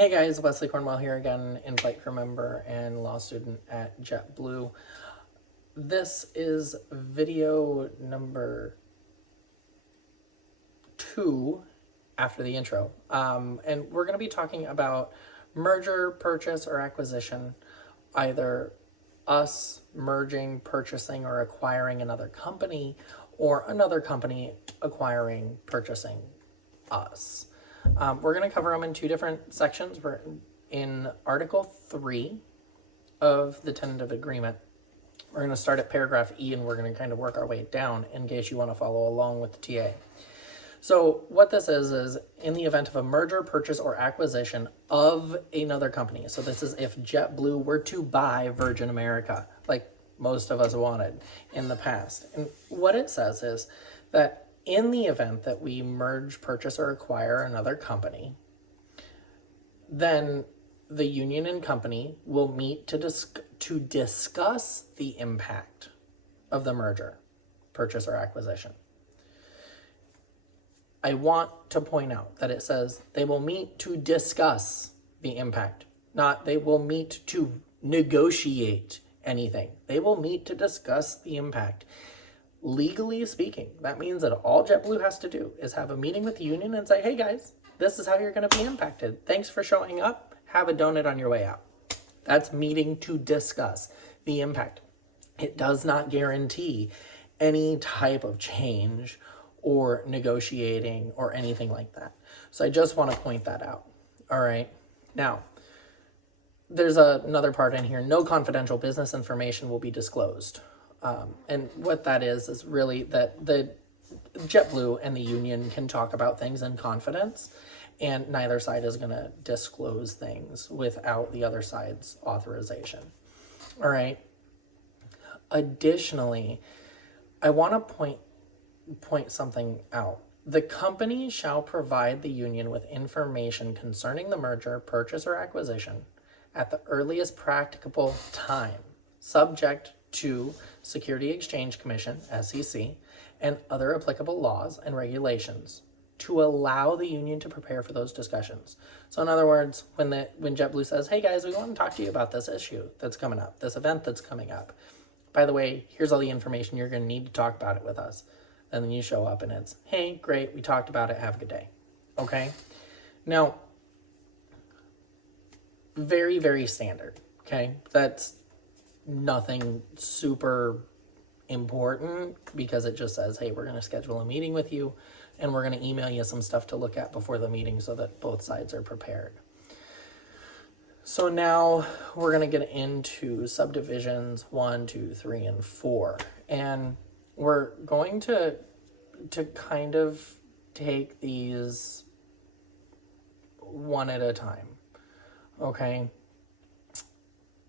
Hey guys, Wesley Cornwell here again, in-flight crew member and law student at JetBlue. This is video number 2 after the intro. And we're going to be talking about merger, purchase, or acquisition, either us merging, purchasing, or acquiring another company, or another company acquiring, purchasing us. We're going to cover them in 2 different sections. We're in Article 3 of the tentative agreement. We're going to start at paragraph E and we're going to kind of work our way down in case you want to follow along with the TA. So what this is in the event of a merger, purchase, or acquisition of another company. So this is if JetBlue were to buy Virgin America, like most of us wanted in the past. And what it says is that in the event that we merge, purchase, or acquire another company, then the union and company will meet to discuss the impact of the merger, purchase, or acquisition. I want to point out that it says they will meet to discuss the impact, not they will meet to negotiate anything. They will meet to discuss the impact. Legally speaking, that means that all JetBlue has to do is have a meeting with the union and say, hey guys, this is how you're going to be impacted. Thanks for showing up. Have a donut on your way out. That's meeting to discuss the impact. It does not guarantee any type of change or negotiating or anything like that. So I just want to point that out. All right. Now, there's another part in here. No confidential business information will be disclosed. And what that is really that the JetBlue and the union can talk about things in confidence, and neither side is going to disclose things without the other side's authorization. All right. Additionally, I want to point something out. The company shall provide the union with information concerning the merger, purchase, or acquisition at the earliest practicable time, subject to Security Exchange Commission, SEC, and other applicable laws and regulations to allow the union to prepare for those discussions. So in other words, when JetBlue says, hey guys, we want to talk to you about this issue that's coming up, this event that's coming up. By the way, here's all the information you're going to need to talk about it with us. And then you show up and it's, hey, great, we talked about it, have a good day. Okay? Now, very, very standard, okay? That's nothing super important because it just says, hey, we're going to schedule a meeting with you and we're going to email you some stuff to look at before the meeting so that both sides are prepared. So now we're going to get into subdivisions 1, 2, 3, and 4. And we're going to kind of take these one at a time. Okay?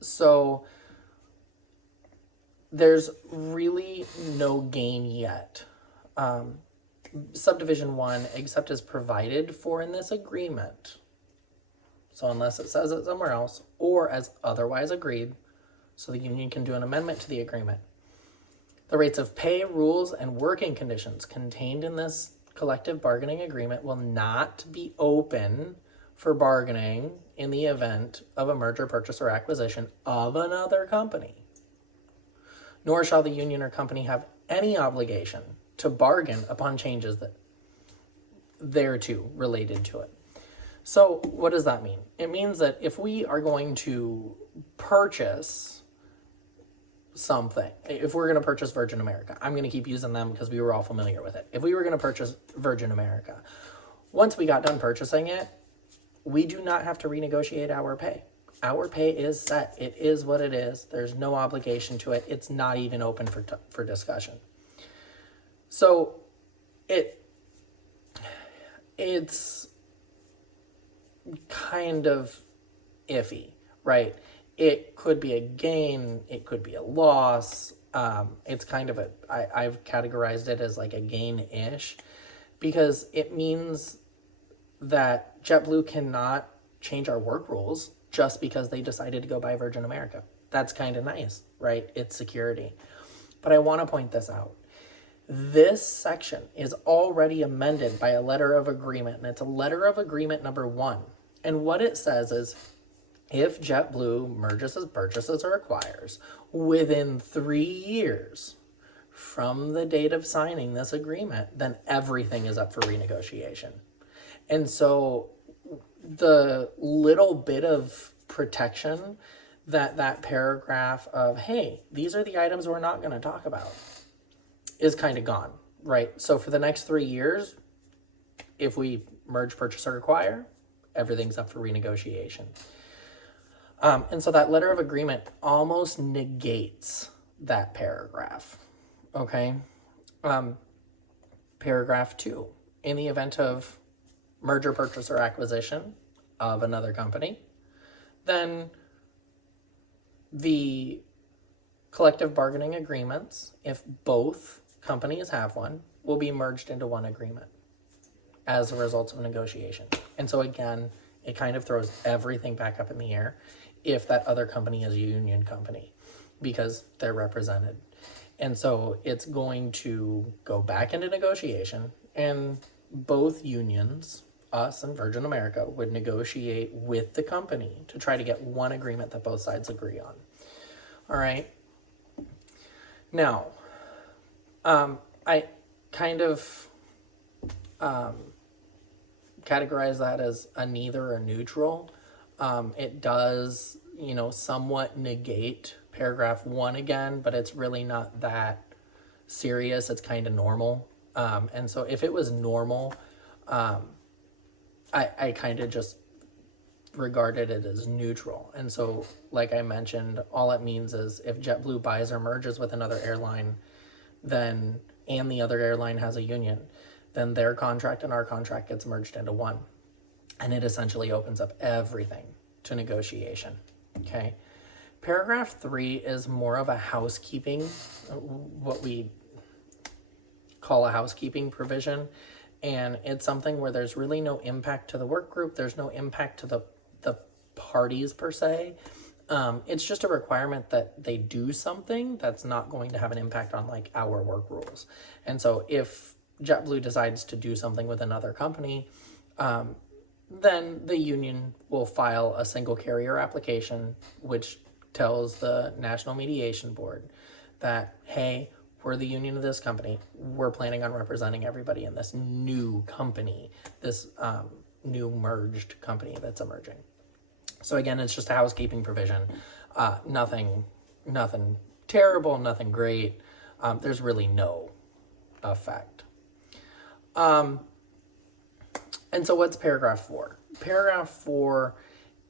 So there's really no gain yet. Subdivision 1, except as provided for in this agreement. So unless it says it somewhere else, or as otherwise agreed, so the union can do an amendment to the agreement. The rates of pay, rules, and working conditions contained in this collective bargaining agreement will not be open for bargaining in the event of a merger, purchase, or acquisition of another company. Nor shall the union or company have any obligation to bargain upon changes that thereto related to it. So what does that mean? It means that if we are going to purchase something, if we're going to purchase Virgin America, I'm going to keep using them because we were all familiar with it. If we were going to purchase Virgin America, once we got done purchasing it, we do not have to renegotiate our pay. Our pay is set. It is what it is. There's no obligation to it. It's not even open for discussion. So it's kind of iffy, right? It could be a gain. It could be a loss. It's kind of I've categorized it as like a gain-ish because it means that JetBlue cannot change our work rules just because they decided to go buy Virgin America. That's kind of nice, right? It's security. But I want to point this out. This section is already amended by a letter of agreement, and it's a letter of agreement number 1. And what it says is, if JetBlue merges, purchases, or acquires within 3 years from the date of signing this agreement, then everything is up for renegotiation. And so the little bit of protection that paragraph of, hey, these are the items we're not going to talk about, is kind of gone, right? So for the next 3 years, if we merge, purchase, or acquire, everything's up for renegotiation. And so that letter of agreement almost negates that paragraph, okay? Paragraph 2, in the event of merger, purchase, or acquisition of another company, then the collective bargaining agreements, if both companies have one, will be merged into one agreement as a result of negotiation. And so again, it kind of throws everything back up in the air if that other company is a union company, because they're represented. And so it's going to go back into negotiation, and both unions, us and Virgin America, would negotiate with the company to try to get one agreement that both sides agree on. All right. Now, I kind of categorize that as a neither or neutral. It does, somewhat negate paragraph 1 again, but it's really not that serious. It's kind of normal. And so if it was normal, I kind of just regarded it as neutral. And so, like I mentioned, all it means is if JetBlue buys or merges with another airline, then, and the other airline has a union, then their contract and our contract gets merged into one. And it essentially opens up everything to negotiation, okay? Paragraph 3 is more of a housekeeping, what we call a housekeeping provision. And it's something where there's really no impact to the work group. There's no impact to the parties per se. It's just a requirement that they do something that's not going to have an impact on like our work rules. And so if JetBlue decides to do something with another company, then the union will file a single carrier application, which tells the National Mediation Board that, hey, we're the union of this company. We're planning on representing everybody in this new company, this new merged company that's emerging. So again, it's just a housekeeping provision. Nothing terrible, nothing great. There's really no effect. And so what's paragraph 4? Paragraph 4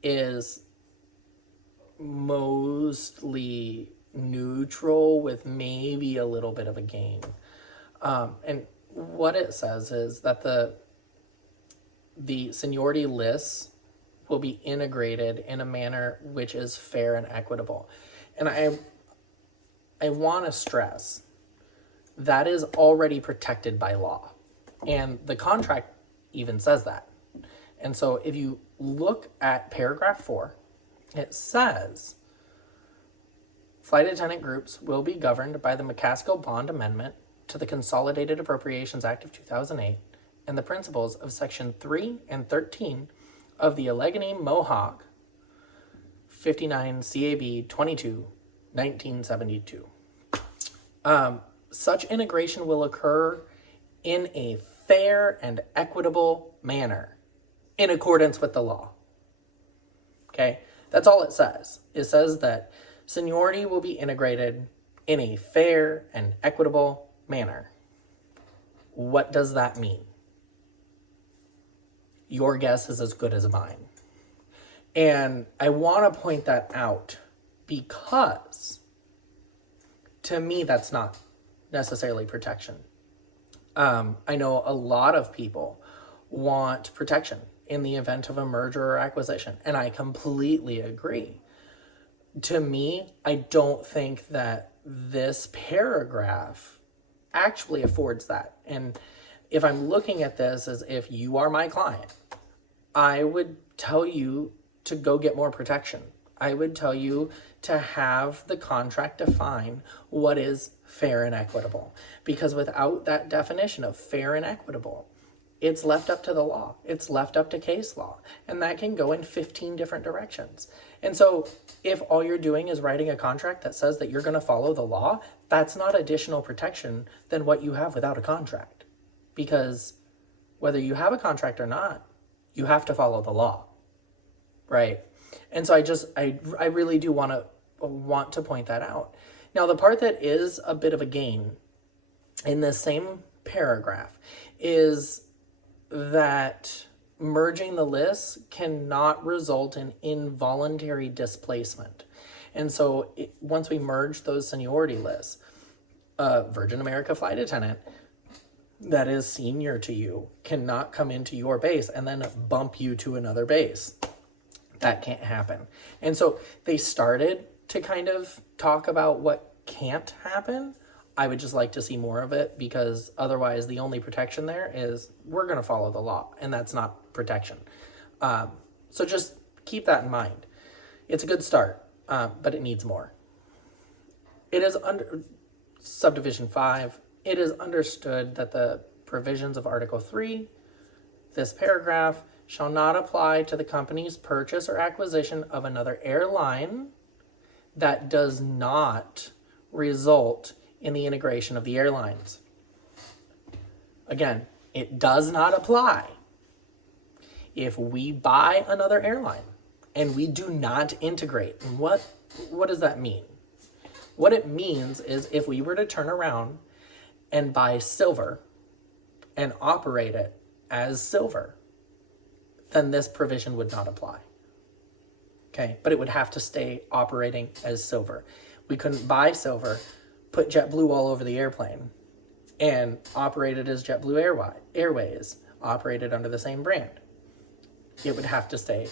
is mostly neutral with maybe a little bit of a gain. And what it says is that the seniority lists will be integrated in a manner which is fair and equitable. And I want to stress that is already protected by law. And the contract even says that. And so if you look at paragraph 4, it says flight attendant groups will be governed by the McCaskill-Bond Amendment to the Consolidated Appropriations Act of 2008 and the principles of Section 3 and 13 of the Allegheny Mohawk 59 CAB 22, 1972. Such integration will occur in a fair and equitable manner in accordance with the law. Okay, that's all it says. It says that seniority will be integrated in a fair and equitable manner. What does that mean? Your guess is as good as mine. And I want to point that out because to me, that's not necessarily protection. I know a lot of people want protection in the event of a merger or acquisition, and I completely agree. To me, I don't think that this paragraph actually affords that. And if I'm looking at this as if you are my client, I would tell you to go get more protection. I would tell you to have the contract define what is fair and equitable. Because without that definition of fair and equitable, It's left up to the law. It's left up to case law. And that can go in 15 different directions. And so if all you're doing is writing a contract that says that you're going to follow the law, that's not additional protection than what you have without a contract. Because whether you have a contract or not, you have to follow the law, right? And so I really do want to point that out. Now, the part that is a bit of a gain in this same paragraph is that merging the lists cannot result in involuntary displacement. And so once we merge those seniority lists, a Virgin America flight attendant that is senior to you cannot come into your base and then bump you to another base. That can't happen. And so they started to kind of talk about what can't happen. I would just like to see more of it, because otherwise the only protection there is we're going to follow the law, and that's not protection. So just keep that in mind. It's a good start, but it needs more. It is under subdivision 5. It is understood that the provisions of Article 3, this paragraph, shall not apply to the company's purchase or acquisition of another airline that does not result in the integration of the airlines. Again, it does not apply if we buy another airline and we do not integrate. And what does that mean? What it means is if we were to turn around and buy Silver and operate it as Silver, then this provision would not apply. Okay, but it would have to stay operating as Silver. We couldn't buy Silver, put JetBlue all over the airplane, and operate it as JetBlue Airways, operated under the same brand. It would have to stay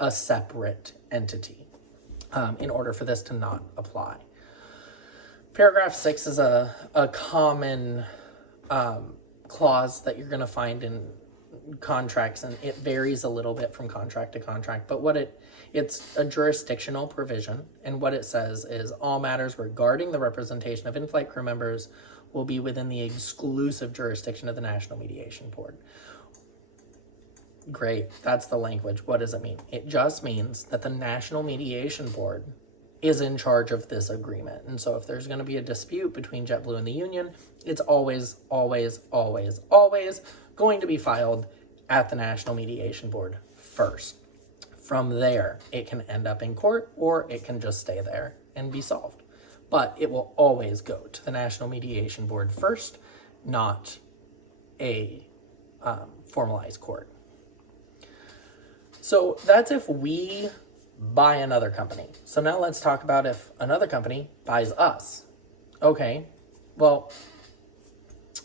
a separate entity in order for this to not apply. Paragraph 6 is a common clause that you're going to find in contracts, and it varies a little bit from contract to contract, but it's a jurisdictional provision, and what it says is all matters regarding the representation of in-flight crew members will be within the exclusive jurisdiction of the National Mediation Board. Great, that's the language. What does it mean? It just means that the National Mediation Board is in charge of this agreement. And so if there's going to be a dispute between JetBlue and the union, it's always, always, always, always going to be filed at the National Mediation Board first. From there, it can end up in court, or it can just stay there and be solved. But it will always go to the National Mediation Board first, not a formalized court. So that's if we buy another company. So now let's talk about if another company buys us. Okay, well,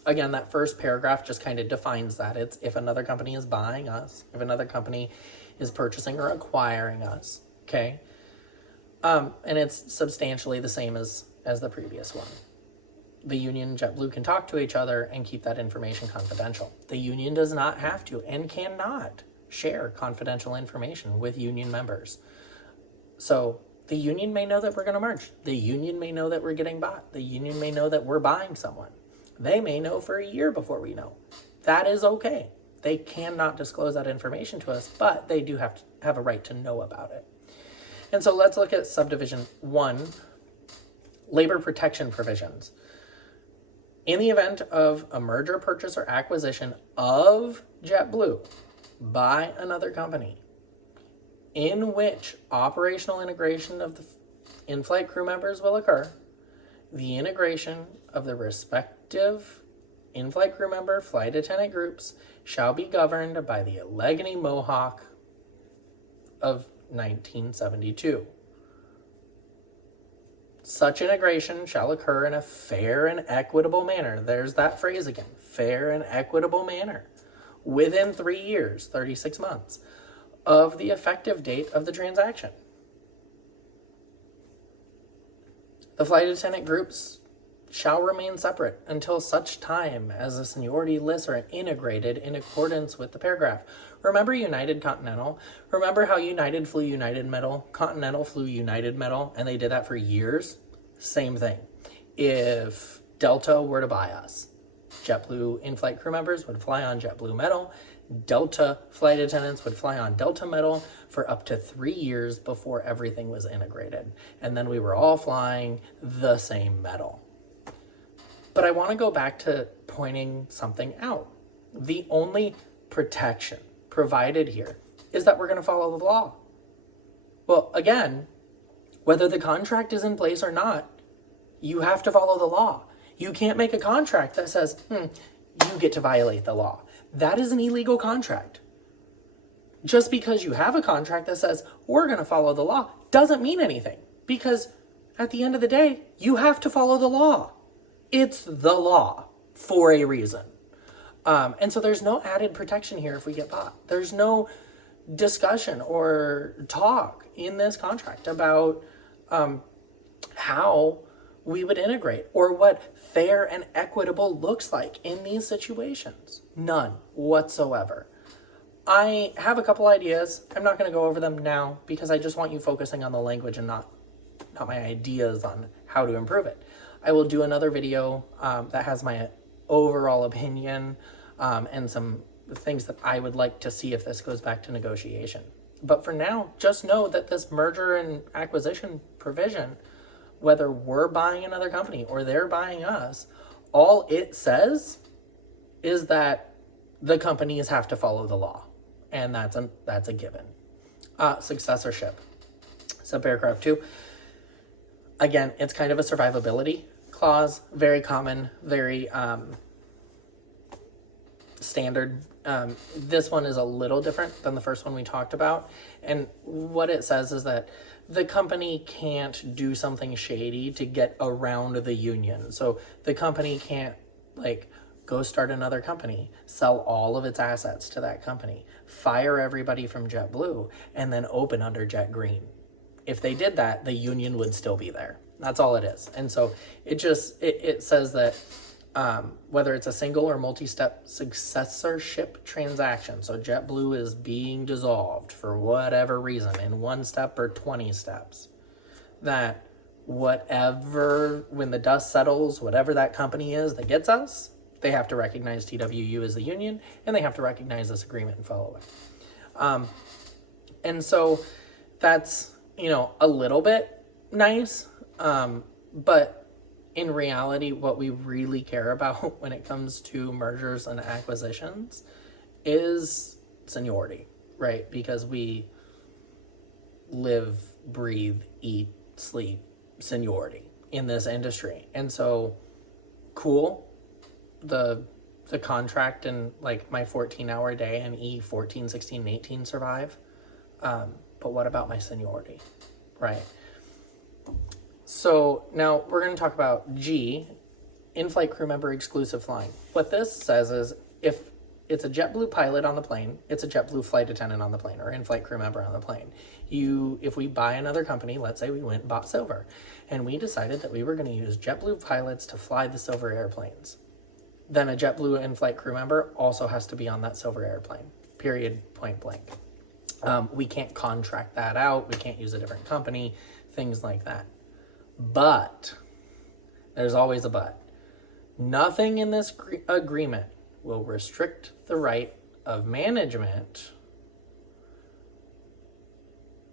again, that first paragraph just kind of defines that. It's if another company is buying us, if another company is purchasing or acquiring us, okay? And it's substantially the same as the previous one. The union and JetBlue can talk to each other and keep that information confidential. The union does not have to and cannot share confidential information with union members. So the union may know that we're going to merge. The union may know that we're getting bought. The union may know that we're buying someone. They may know for a year before we know. That is okay. They cannot disclose that information to us, but they do have to have a right to know about it. And so let's look at subdivision 1, labor protection provisions. In the event of a merger, purchase, or acquisition of JetBlue by another company, in which operational integration of the in-flight crew members will occur, the integration of the respective in-flight crew member flight attendant groups shall be governed by the Allegheny Mohawk of 1972. Such integration shall occur in a fair and equitable manner. There's that phrase again, fair and equitable manner, within 3 years, 36 months, of the effective date of the transaction. The flight attendant groups shall remain separate until such time as the seniority lists are integrated in accordance with the paragraph. Remember United Continental? Remember how United flew United Metal, Continental flew United Metal, and they did that for years? Same thing. If Delta were to buy us, JetBlue in-flight crew members would fly on JetBlue metal. Delta flight attendants would fly on Delta metal for up to 3 years before everything was integrated. And then we were all flying the same metal. But I want to go back to pointing something out. The only protection provided here is that we're going to follow the law. Well, again, whether the contract is in place or not, you have to follow the law. You can't make a contract that says, you get to violate the law. That is an illegal contract. Just because you have a contract that says, we're going to follow the law, doesn't mean anything. Because at the end of the day, you have to follow the law. It's the law for a reason. And so there's no added protection here if we get bought. There's no discussion or talk in this contract about how we would integrate or what fair and equitable looks like in these situations. None whatsoever. I have a couple ideas. I'm not going to go over them now because I just want you focusing on the language and not my ideas on how to improve it. I will do another video that has my overall opinion and some things that I would like to see if this goes back to negotiation. But for now, just know that this merger and acquisition provision, whether we're buying another company or they're buying us, all it says is that the companies have to follow the law. And that's a given. Successorship. Subparagraph 2. Again, it's kind of a survivability clause. Very common, very standard. This one is a little different than the first one we talked about. And what it says is that the company can't do something shady to get around the union. So the company can't go start another company, sell all of its assets to that company, fire everybody from JetBlue, and then open under Jet Green. If they did that, the union would still be there. That's all it is. And so it says that whether it's a single or multi-step successorship transaction, so JetBlue is being dissolved for whatever reason in 1 step or 20 steps, that when the dust settles, whatever that company is that gets us, they have to recognize TWU as the union, and they have to recognize this agreement and follow it. And so that's, a little bit nice, but in reality, what we really care about when it comes to mergers and acquisitions is seniority, right? Because we live, breathe, eat, sleep seniority in this industry. And so, cool, the contract and my 14-hour day and E14, 16, and 18 survive. But what about my seniority, right? So now we're going to talk about G, in-flight crew member exclusive flying. What this says is if it's a JetBlue pilot on the plane, it's a JetBlue flight attendant on the plane or in-flight crew member on the plane. If we buy another company, let's say we went and bought Silver, and we decided that we were going to use JetBlue pilots to fly the Silver airplanes, then a JetBlue in-flight crew member also has to be on that Silver airplane, period, point blank. We can't contract that out. We can't use a different company, things like that. But, there's always a but. Nothing in this agreement will restrict the right of management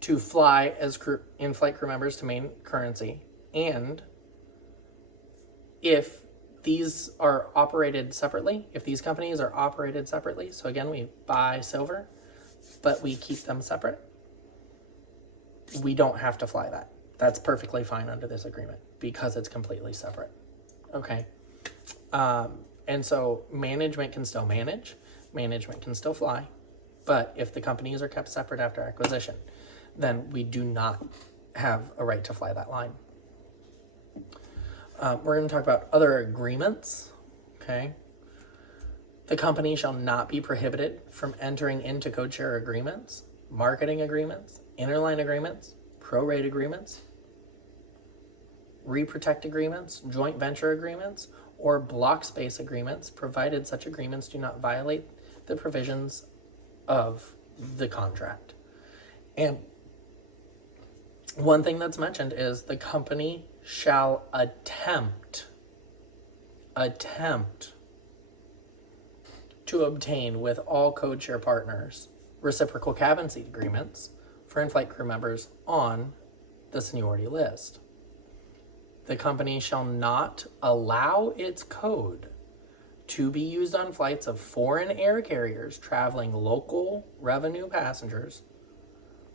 to fly as in-flight crew members to main currency. And if these are operated separately, if these companies are operated separately, so again, we buy Silver, but we keep them separate, we don't have to fly that. That's perfectly fine under this agreement because it's completely separate. Okay. And so management can still manage, management can still fly, but if the companies are kept separate after acquisition, then we do not have a right to fly that line. We're going to talk about other agreements. Okay. The company shall not be prohibited from entering into code share agreements, marketing agreements, interline agreements, prorate agreements, reprotect agreements, joint venture agreements, or block space agreements, provided such agreements do not violate the provisions of the contract. And one thing that's mentioned is the company shall attempt to obtain with all code share partners reciprocal cabin seat agreements for in-flight crew members on the seniority list. The company shall not allow its code to be used on flights of foreign air carriers traveling local revenue passengers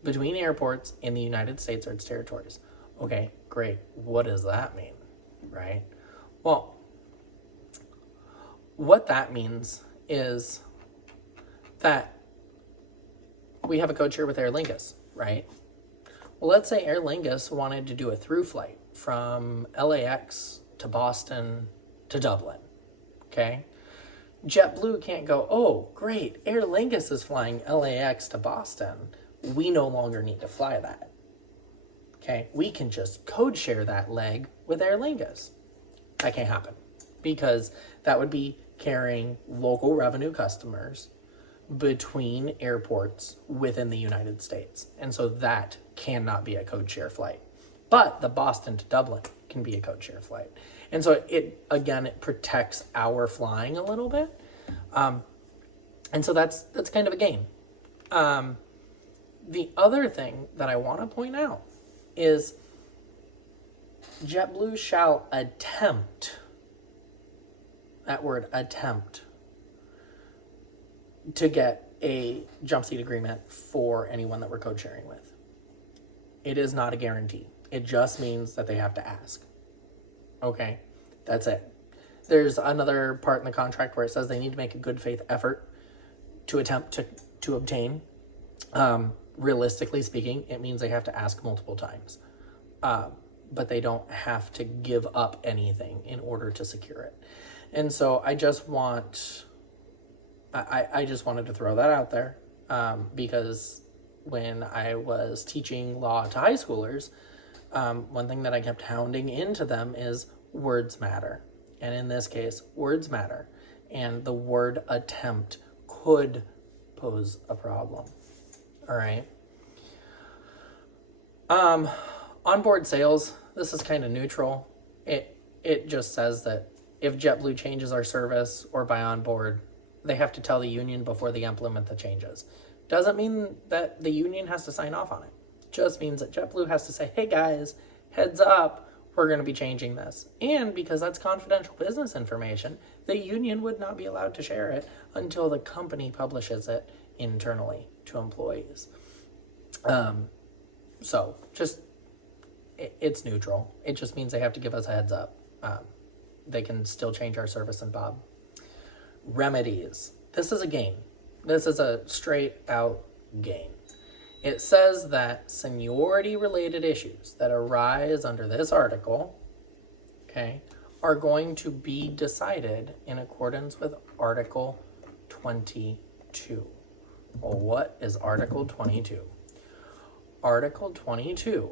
between airports in the United States or its territories. Okay, great. What does that mean, right? Well, what that means is that we have a code share with Aer Lingus, right? Well, let's say Aer Lingus wanted to do a through flight from LAX to Boston to Dublin, okay? JetBlue can't go, oh, great, Aer Lingus is flying LAX to Boston. We no longer need to fly that, okay? We can just code share that leg with Aer Lingus. That can't happen because that would be carrying local revenue customers between airports within the United States. And so that cannot be a code share flight. But the Boston to Dublin can be a code share flight. And so it protects our flying a little bit. And so that's kind of a gain. The other thing that I want to point out is JetBlue shall attempt, that word attempt, to get a jump seat agreement for anyone that we're code sharing with. It is not a guarantee. It just means that they have to ask. Okay, that's it. There's another part in the contract where it says they need to make a good faith effort to attempt to obtain. Realistically speaking, it means they have to ask multiple times. But they don't have to give up anything in order to secure it. And so I just wanted to throw that out there because when I was teaching law to high schoolers, one thing that I kept hounding into them is words matter. And in this case, words matter. And the word attempt could pose a problem. All right. Onboard sales, this is kind of neutral. It just says that if JetBlue changes our service or by onboard, they have to tell the union before they implement the changes. Doesn't mean that the union has to sign off on it. Just means that JetBlue has to say, hey guys, heads up, we're going to be changing this. And because that's confidential business information, the union would not be allowed to share it until the company publishes it internally to employees. So just, it's neutral. It just means they have to give us a heads up. They can still change our service and Bob. Remedies. This is a gain. This is a straight out gain. It says that seniority related issues that arise under this article, okay, are going to be decided in accordance with Article 22. Well, what is Article 22? Article 22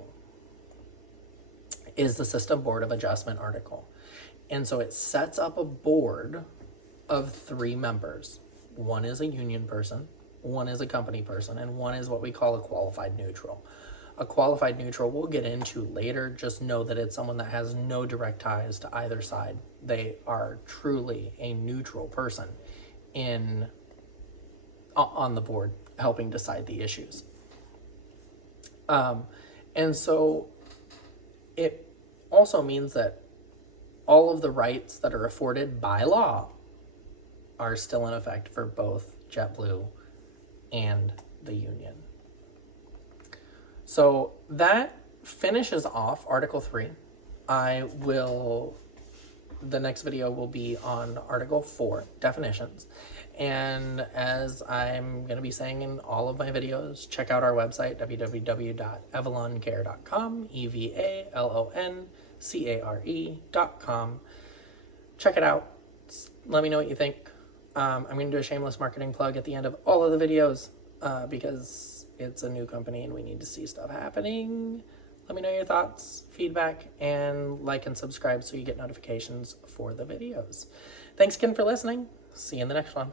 is the System Board of Adjustment article. And so it sets up a board of 3 members. One is a union person, one is a company person, and one is what we call a qualified neutral. A qualified neutral we'll get into later. Just know that it's someone that has no direct ties to either side. They are truly a neutral person on the board helping decide the issues. And so it also means that all of the rights that are afforded by law are still in effect for both JetBlue and the union. So that finishes off Article 3. The next video will be on Article 4, definitions. And as I'm going to be saying in all of my videos, check out our website, www.evaloncare.com, EVALONCARE.com. Check it out. Let me know what you think. I'm going to do a shameless marketing plug at the end of all of the videos because it's a new company and we need to see stuff happening. Let me know your thoughts, feedback, and like and subscribe so you get notifications for the videos. Thanks again for listening. See you in the next one.